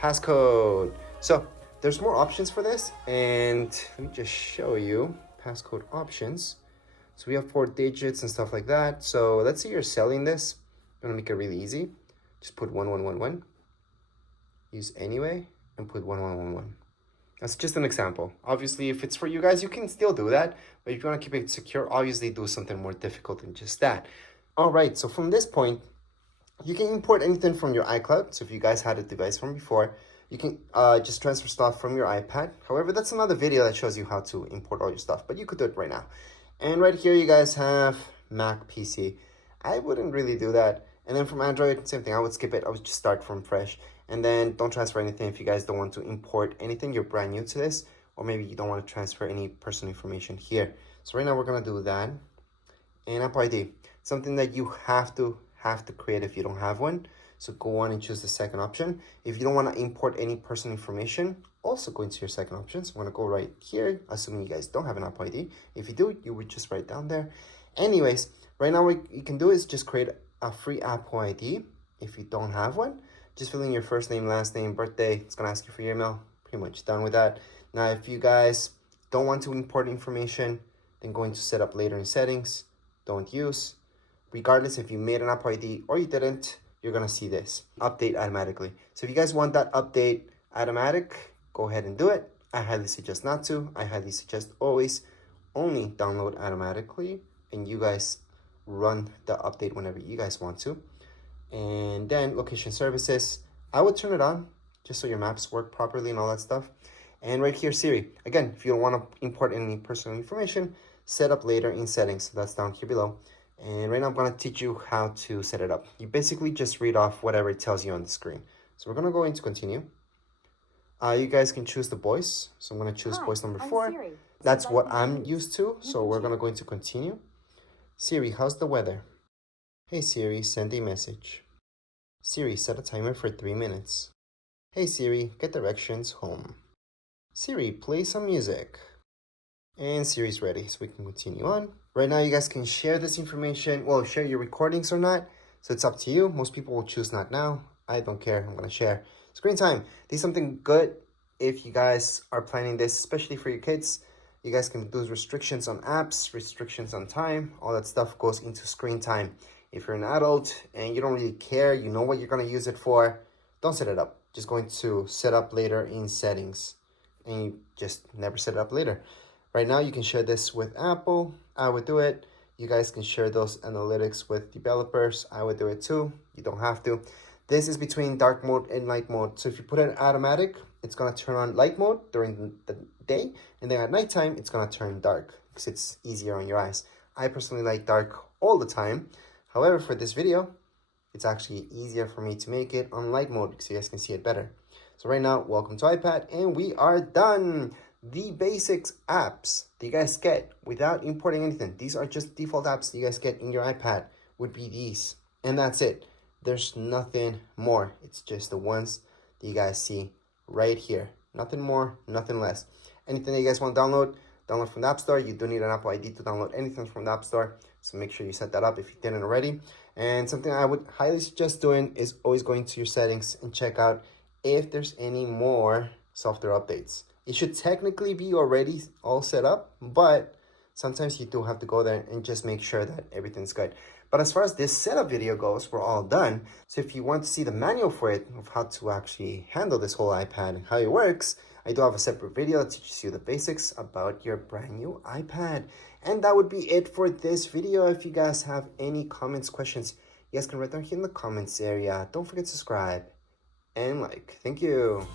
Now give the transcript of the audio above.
passcode. So there's more options for this, and let me just show you passcode options. So we have 4 digits and stuff like that. So let's say you're selling this. I'm gonna make it really easy. Just put 1111. Use anyway and put 1111. That's just an example. Obviously, if it's for you guys, you can still do that. But if you want to keep it secure, obviously do something more difficult than just that. All right, so from this point, you can import anything from your iCloud. So if you guys had a device from before, you can just transfer stuff from your iPad. However, that's another video that shows you how to import all your stuff, but you could do it right now. And right here, you guys have Mac PC. I wouldn't really do that. And then from Android, same thing. I would skip it. I would just start from fresh. And then don't transfer anything if you guys don't want to import anything. You're brand new to this, or maybe you don't want to transfer any personal information here. So right now we're gonna do that. And Apple ID, something that you have to create if you don't have one. So go on and choose the second option. If you don't want to import any personal information, also go into your second option. So I'm gonna go right here, assuming you guys don't have an Apple ID. If you do, you would just write down there. Anyways, right now what you can do is just create a free Apple ID. If you don't have one, just fill in your first name, last name, birthday. It's gonna ask you for your email. Pretty much done with that. Now, if you guys don't want to import information, then go into setup later in settings. Don't use. Regardless if you made an Apple ID or you didn't, you're gonna see this update automatically. So if you guys want that update automatic, go ahead and do it. I highly suggest not to. I highly suggest always only download automatically, and you guys run the update whenever you guys want to. And then location services, I would turn it on just so your maps work properly and all that stuff. And right here, Siri, again, if you don't want to import any personal information, set up later in settings. So that's down here below. And right now I'm going to teach you how to set it up. You basically just read off whatever it tells you on the screen. So we're going to go into continue. You guys can choose the voice. So I'm going to choose voice number 4. Siri. That's what I'm used to. So we're going to go into continue. Siri, how's the weather? Hey Siri, send a message. Siri, set a timer for 3 minutes. Hey Siri, get directions home. Siri, play some music. And Siri's ready, so we can continue on. Right now, you guys can share this information. Well, share your recordings or not. So it's up to you. Most people will choose not now. I don't care. I'm going to share. Screen time. This is something good if you guys are planning this, especially for your kids. You guys can do restrictions on apps, restrictions on time. All that stuff goes into screen time. If you're an adult and you don't really care, you know what you're going to use it for, don't set it up. Just go into set up later in settings. And you just never set it up later. Right now, you can share this with Apple. I would do it. You guys can share those analytics with developers. I would do it too. You don't have to. This is between dark mode and light mode. So if you put it automatic, it's going to turn on light mode during the day. And then at nighttime, it's going to turn dark because it's easier on your eyes. I personally like dark all the time. However, for this video, it's actually easier for me to make it on light mode so you guys can see it better. So right now, welcome to iPad, and we are done. The basics apps that you guys get without importing anything. These are just default apps that you guys get in your iPad would be these. And that's it. There's nothing more. It's just the ones that you guys see right here. Nothing more, nothing less. Anything that you guys want to download, download from the App Store. You do need an Apple ID to download anything from the App Store. So make sure you set that up if you didn't already. And something I would highly suggest doing is always going to your settings and check out if there's any more software updates. It should technically be already all set up, but sometimes you do have to go there and just make sure that everything's good. But as far as this setup video goes, we're all done. So if you want to see the manual for it, of how to actually handle this whole iPad and how it works, I do have a separate video that teaches you the basics about your brand new iPad. And that would be it for this video. If you guys have any comments, questions, you guys can write down here in the comments area. Don't forget to subscribe and like. Thank you.